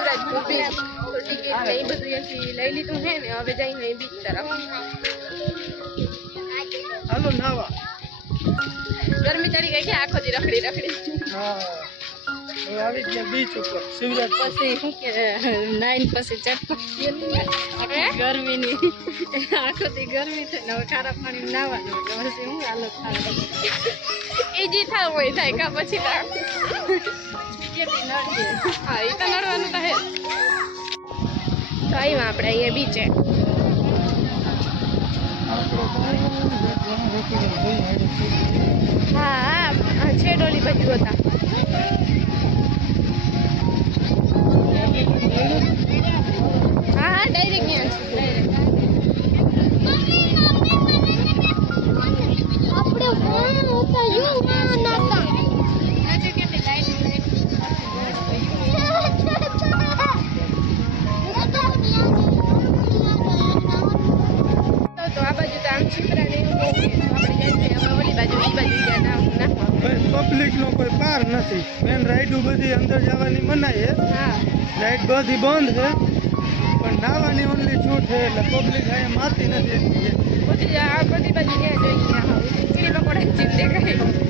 Shivrajpur beach તો ticket ને એ બધું અહીંથી લઈ લીધું છે ને હવે જઈને બીચ તરફ હાલો નાવા ગરમી ચડી ગઈ કે આખો દી રખડી હા હવે આવી ગયા બીચ ઉપર શિવરાજ પછી શું કે 9 પછી ચટપટ ગરમીની આખો દી ગરમી છે ને હવે ખારા પાણી નાવાનું પછી હું હાલત થાય એ જે થાવ હોય થાય કા પછી હા એ તો નડવાનું તો હે તો આવ્યા આપણે અહીંયા બીચે હા છે ડોલી બાજુ હતા હા ડાયરેક્ટ ત્યાં છે પબ્લિક નો કોઈ પાર નથી મેન રાઈડ બધી અંદર જવાની મનાઈ છે રાઈડ બધી બંધ છે પણ નાવાની ઓનલી છૂટ છે એટલે પબ્લિક અહીંયા મારતી નથી બધી આ બધી બાજુ ત્યાં જોઈએ ચીડી પકોડા ચીજ દેખાય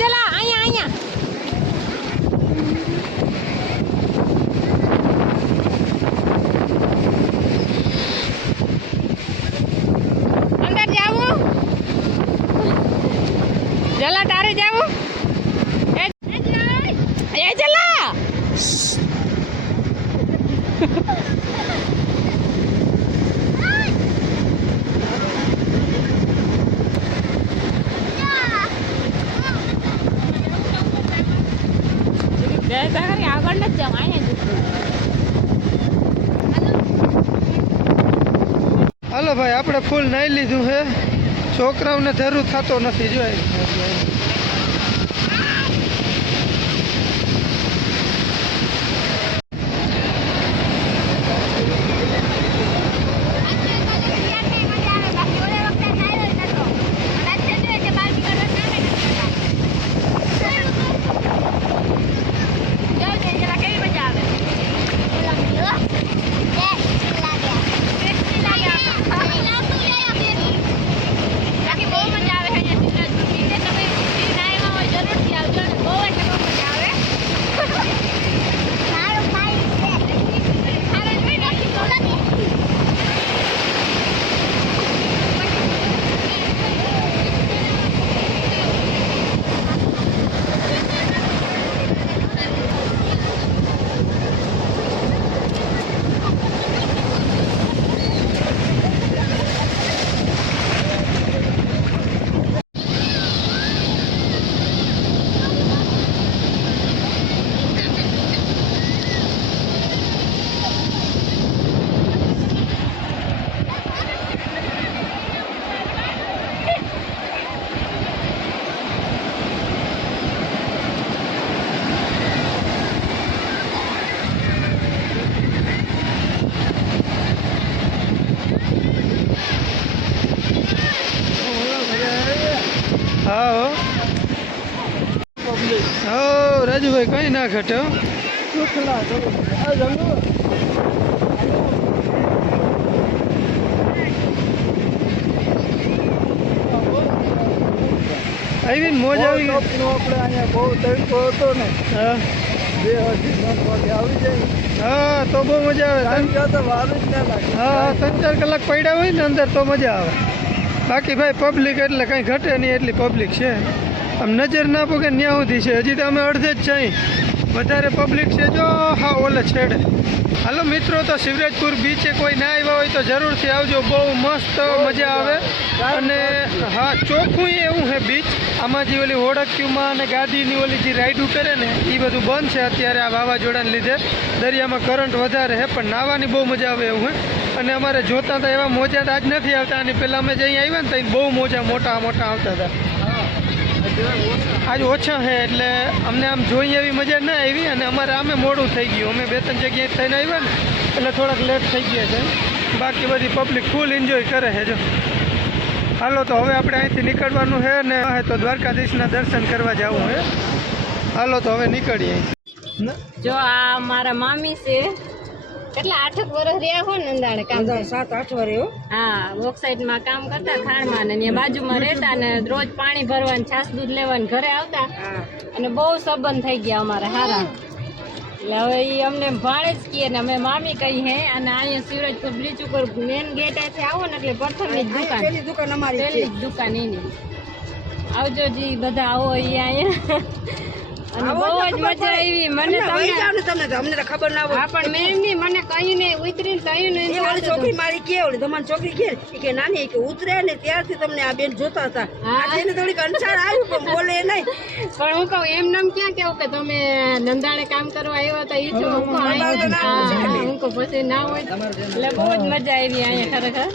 જલા અહીંયા અંદર જાવું જલા તારે જાવું એ જલા આગળ નથી જાવ હાલો ભાઈ આપણે ફૂલ નાઈ લીધું છે છોકરાઓને જરૂર થતો નથી જોઈ હા રાજુભાઈ કઈ ના ઘટે આવી મોજ આવી આપણે અહીંયા બહુ તડકો હતો ને હા 2 આવી જાય હા તો બહુ મજા આવે તો વારું જ ના લાગે હા 3-4 કલાક પડ્યા હોય ને અંદર તો મજા આવે બાકી ભાઈ પબ્લિક એટલે કંઈ ઘટે નહીં એટલી પબ્લિક છે આમ નજર ના પોકે ન્યા સુધી છે હજી તો અમે અડધે જ છીએ વધારે પબ્લિક છે જો હા ઓલે છેડે હાલો મિત્રો તો શિવરાજપુર બીચે કોઈ ના આવ્યા હોય તો જરૂરથી આવજો બહુ મસ્ત મજા આવે અને હા ચોખ્ખું એવું છે બીચ આમાં જે ઓલી હોડક્યુમાં અને ગાદીની ઓલી જે રાઈડું કરે ને એ બધું બંધ છે અત્યારે આ વાવાઝોડાને લીધે દરિયામાં કરંટ વધારે છે પણ નાહવાની બહુ મજા આવે એવું છે અને અમારે જોતા હતા એવા મોજા તો આજ નથી આવતા અને પહેલાં અમે જઈ આવ્યા ને તો બહુ મોજા મોટા મોટા આવતા હતા આજ ઓછા છે એટલે અમને આમ જોઈ એવી મજા ના આવી અને અમારે આમે મોડું થઈ ગયું અમે 2-3 જગ્યાએ થઈને આવ્યા ને એટલે થોડાક લેટ થઈ ગયા છે બાકી બધી પબ્લિક ફૂલ એન્જોય કરે છે જો હાલો તો હવે આપણે અહીંથી નીકળવાનું છે ને તો દ્વારકાધીશના દર્શન કરવા જવું છે હાલો તો હવે નીકળીએ જો આ મારા મામી છે કેટલા 8 વર્ષ રહ્યા હો ને નંદાણે કામ 7-8 વર્ષ હા બોક્સાઇડમાં કામ કરતા ખાણમાં ને બાજુમાં રહેતા ને રોજ પાણી ભરવાનું છાસ દૂધ લેવાનું ઘરે આવતા અને બહુ સંબંધ થઈ ગયા અમારે સારા એટલે હવે એ અમને ભાડે જ કહીએ ને અમે મામી કહી હે અને અહીંયા શિવરાજપુર બ્રિજ ઉપર મેન ગેટેથી આવો ને એટલે પ્રથમની દુકાન અમારી પહેલી દુકાન એની આવજો જી બધા આવો એ અહીંયા અને બહુ જ મજા આવી મને તમને અમને ખબર ના હોય પણ મેં એમની મને કહ્યું ને ઉતરીને કહ્યું ને ઓલી છોકરી મારી કે ઓલી તમારી છોકરી કે નાની કે ઉતરે ને ત્યારથી તમને આ બેન જોતા હતા એને થોડીક અંસાર આવ્યું પણ બોલે નહીં પણ હું કહું એમ નામ ક્યાં કેવું કે તમે નંદાણે કામ કરવા આવ્યા હતા એ છો હું કહું પછી ના હોય એટલે બહુ જ મજા આવી અહીંયા ખરેખર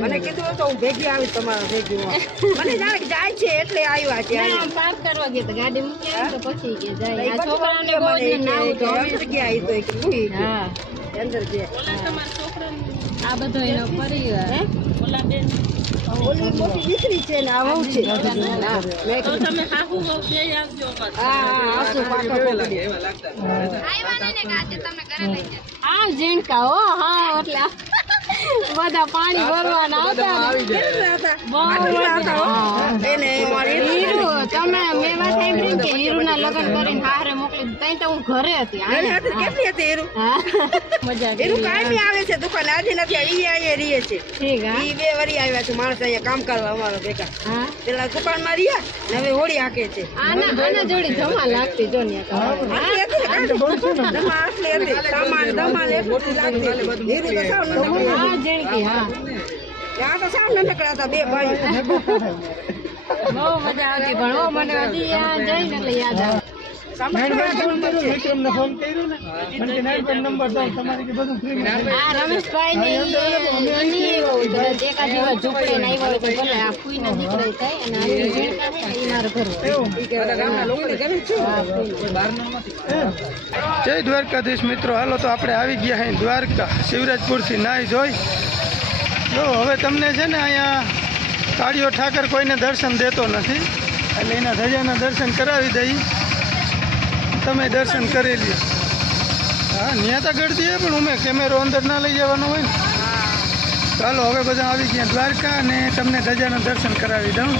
મને કીધું તો હું ભેગી આવી તમારા ભેગી મને જાણે જાય છે એટલે આવ્યા છે પાર્ક કરવા ગયા તો ગાડી મૂકી આવી તો પછી કે જાય આ છોકરાને બહુ જ નાવ તો અંદર ગયા તો એક ભૂઈ હા અંદર ગયા તમારા છોકરાને આ બધો એનો પરિવાર હે ઓલા બેન ઓલી મોટી દીકરી છે ને આ વહુ છે તો તમે હાહુ વહુ બે આવજો હા આસુ પાકો પકડી એવા લાગતા આવ્યા ને આજે તમે ઘરે લઈ જાવ આ જીણકા હો હા એટલે બધા પાણી ભરવાના આવતા બહુ આવતા એને તમે મેવા થઈ કે હીરુના લગ્ન કરીને હારે મોકલી તઈ તો હું ઘરે હતી કેટલી હતી હીરુ મજા હીરુ કાયમી આવે છે દુકાન આજે નથી ઈ અહીંયા રીએ છે ઠીક હા ઈ 2 વરી આવ્યા છે માણસ અહીંયા કામ કરવા અમારો ભેગા હા પેલા દુકાનમાં રહ્યા ને હવે હોળી હાકે છે આના જોડી ધમા લાગતી જો ને સામાન ધમાલ એટલું લાગતી હીરુ તો સાવ નનકડા હા જણકી હા ત્યાં તો સાવ નનકડા હતા 2 ભાઈ બહુ મજા આવતી પણ ઓ મને હજી આ જઈને એટલે યાદ આવે વિક્રમને ફોન કર્યો ને મને નાઈટ નંબર દો તમારે કે બધું ફ્રી આ રમેશભાઈ ને ઈ એકા જેવા ઝૂંપડે ને આવ્યા હોય તો ભલે આ ફૂઈના દીકરા થાય અને આ જીણકા છે ને ઈ મારો ઘર ગામના લોકોને ગમે છે જય દ્વારકાધીશ મિત્રો હાલો તો આપણે આવી ગયા અહીં દ્વારકા શિવરાજપુરથી નાહી જોઈ જો હવે તમને છે ને અહીંયા કાળિયો ઠાકર કોઈને દર્શન દેતો નથી એટલે એના ધજાના દર્શન કરાવી દઈ તમે દર્શન કરી લ્યો હા ત્યાં તો ગળતી હોય પણ અમે કેમેરો અંદર ના લઈ જવાનો હોય ને ચાલો હવે બધા આવી ગયા દ્વારકા અને તમને ધજાના દર્શન કરાવી દઉં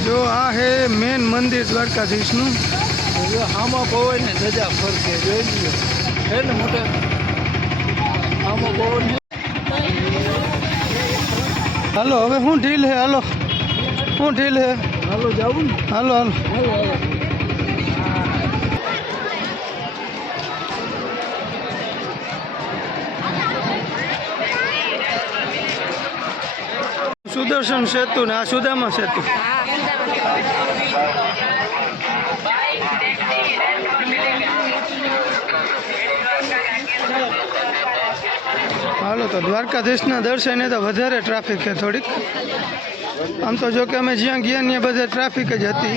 જો આ હે મેન મંદિર દ્વારકાધીશનું જો આમાં પવન ને ધજા ફરકે જોઈ લ્યો હે ને મોટા આમાં પવન હાલો હવે શું ઢીલ હે હાલો શું ઢીલ હે હાલો જાવું ને હાલો હાલો સુદર્શન સેતુ ને આ સુદામા સેતુ હાલો તો દ્વારકાધીશના દર્શને તો વધારે ટ્રાફિક છે થોડીક આમ તો જો કે અમે જ્યાં ગયા ત્યાં બધે ટ્રાફિક જ હતી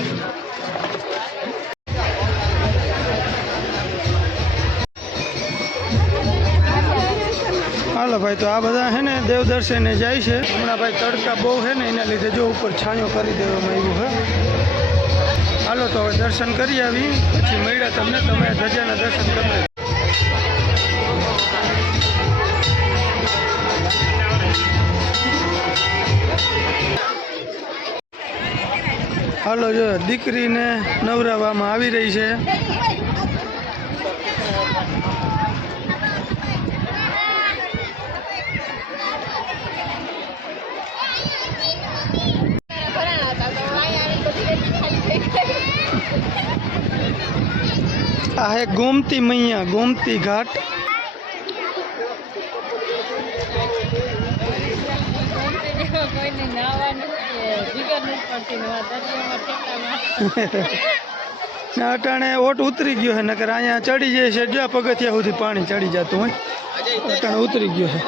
હાલો ભાઈ તો આ બધા છે ને દેવ દર્શને જાય છે હમણાં ભાઈ તડકા બહુ છે ને એના લીધે જો ઉપર છાંયો કરી દેવામાં આવ્યું છે હાલો તો હવે દર્શન કરી આવી પછી મળ્યા તમને તમે ધજાના દર્શન કરી લો હાલો જો દીકરીને નવરાવવામાં આવી રહી છે આ હે ગોમતી મૈયા ગોમતી ઘાટ અટાણે ઓટ ઉતરી ગયો છે નકર અહીંયા ચડી જાય છે જો પગથિયા સુધી પાણી ચડી જતું હોય અટાણે ઉતરી ગયો છે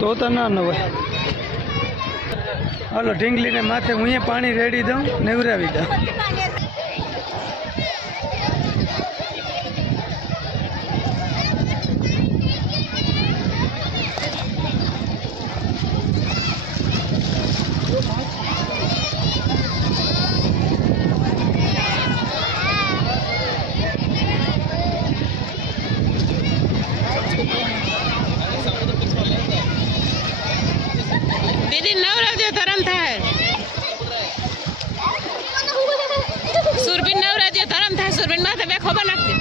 તો ના હોય હાલો ઢીંગલીને માથે હું અહીંયા પાણી રેડી દઉં નેવરાવી દઉં दीदी नवरात्रि धर्म था सुरबीन नवरात्रि धर्म था सुरबीन माथे बे खबर नाखती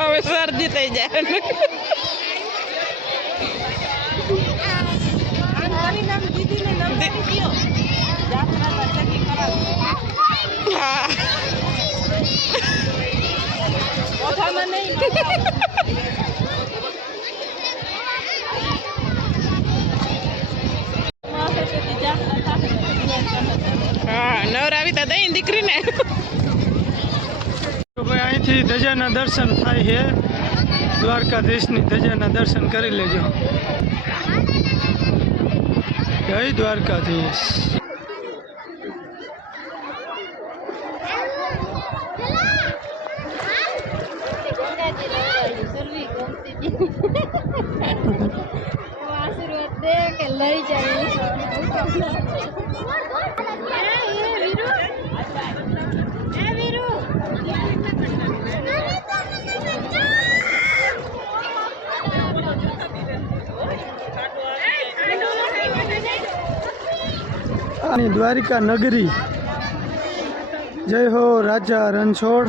હવે શરદી થઈ જાય હા નવરાવી તો દઈ દીકરીને ભાઈ અહીંથી ધજાના દર્શન થાય છે દ્વારકાધીશની ધજાના દર્શન કરી લેજો જય દ્વારકાધીશ આશીર્વાદ દે કે લઈ જાય વીરુ દ્વારિકા નગરી. જય હો રાજા રણછોડ.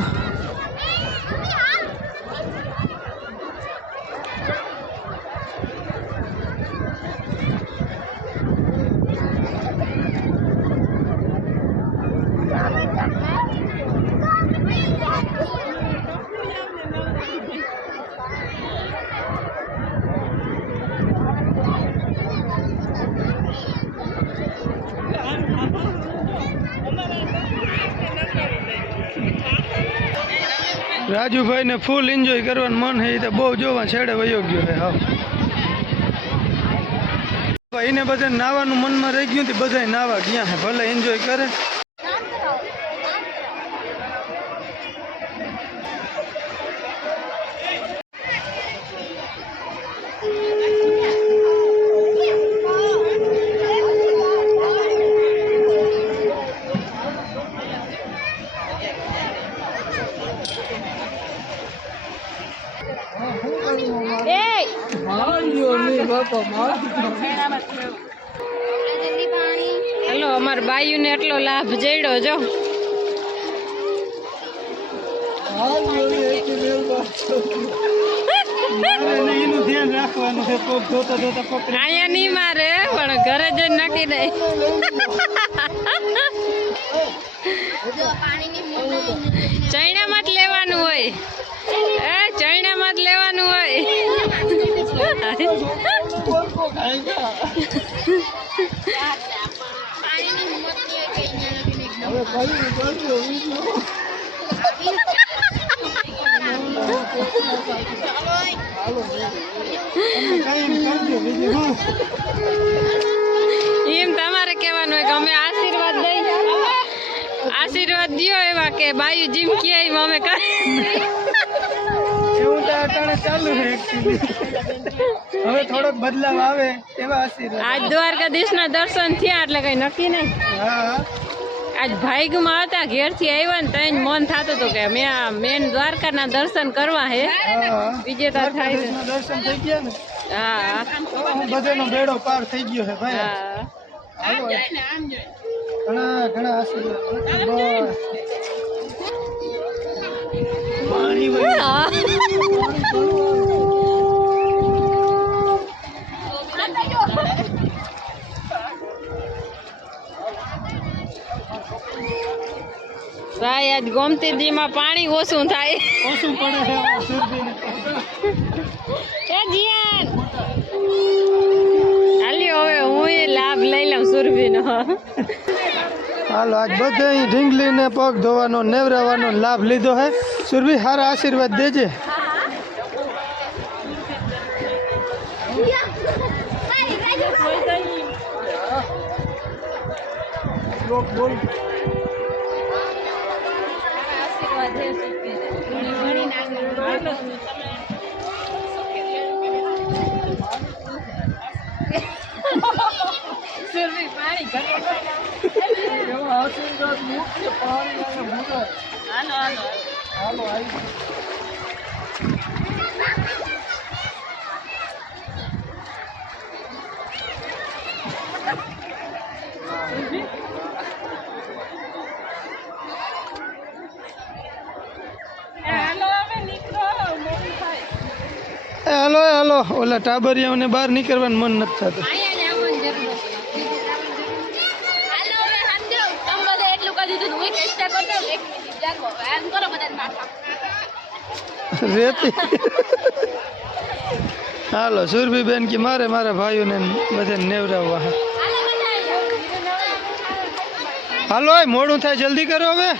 રાજુભાઈ ને ફૂલ એન્જોય કરવાનું મન હે તો બહુ જોવા છેડે વયો ગયો હે. હા એને બધા નાવાનું મનમાં રહી ગયું બધા નાવા ગયા હે. ભલે એન્જોય કરે. હેલો, અમારા બાયુને એટલો લાભ જડ્યો જો. અહીંયા નહીં મારે પણ ઘરે જ નાખી દે. ચૈણામાં જ લેવાનું હોય. ચૈણામાં જ લેવાનું હોય. એમ તમારે કહેવાનું હોય કે અમે આશીર્વાદ દઈ. આશીર્વાદ દો એવા કે બાયુ જીમ કે અમે એવું તો અટાણે ચાલુ છે. હવે થોડોક બદલાવ આવે એવા આશીર્વાદ. આજ દ્વારકાધીશના દર્શન થયા એટલે કઈ નક્કી નહીં. હા આજ ભાઈગમાં હતા, ઘેરથી આવ્યા ને ત્યાં મન થતું હતું કે મેન દ્વારકાના દર્શન કરવા હે. વિજેતા થાય છે. દર્શન થઈ ગયા ને. હા બધાનો બેડો પાર થઈ ગયો છે ભાઈ. હા ઘણા ઘણા આશીર્વાદ. પાણી ભાઈ આજ ગોમતી દીમાં પાણી ઓછું થાય. ઓછું પડે છે. જીયાન હાલ્યો હવે હું એ લાભ લઈ લઉં સુરભીનો. હાલો આજ બધે ઢીંગલીને પગ ધોવાનો નેવરાવાનો લાભ લીધો હે. સુરભી સારા આશીર્વાદ દેજે. બોલ હાલો હાલો ઓલા ટાબરિયાઓને બહાર નીકળવાનું મન નથી થતું. રેતી હાલો સુરભી બેન કે મારે મારા ભાઈઓને બધાને નેવરાવવા. હાલો મોડું થાય જલ્દી કરો હવે.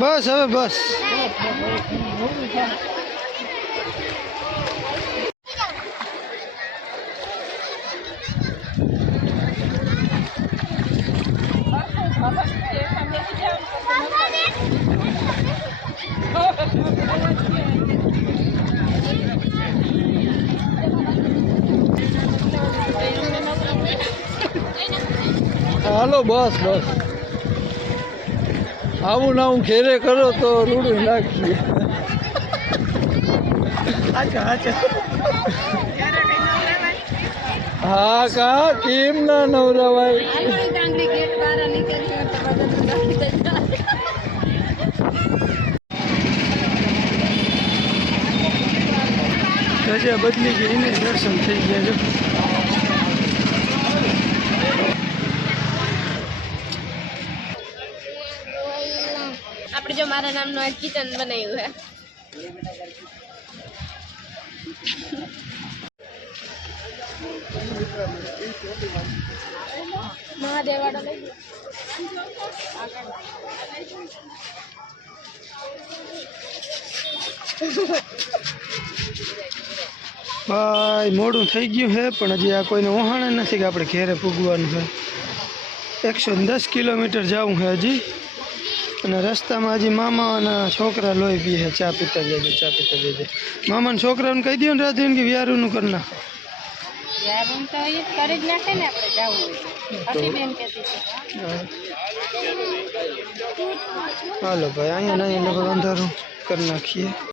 બસ હવે બસ. હાલો બસ બસ. આવું ના હું ઘેરે કરો તો રૂડું નાખીએ. હા કા કેમ ના નવરાવાય. રજા બદલી ગઈ ને દર્શન થઈ ગયા જો. આપણે જો મારા નામનું આ કિચન બનાવ્યું હે. મહાદેવ વાળો લઈ ગયો. ભાઈ મોડું થઈ ગયું છે પણ હજી આ કોઈને ઓહાણે નથી કે આપણે ઘેરે પૂગવાનું છે. 110 કિલોમીટર જવું છે હજી. અને રસ્તામાં હજી મામા અને છોકરા લોહી પીએ છે. ચા પીતા જજો ચા પીતા જજો. મામાને છોકરાને કહી દો ને રાત્રિને કે વ્યારુનું કરી નાખો. વ્યારું તો એ કરી જ નાખે ને આપણે જવું હોય પછી બેન કહેતી છે. હાલો ભાઈ અહીંયા નહીં લગભગ અંધારું કરી નાખીએ.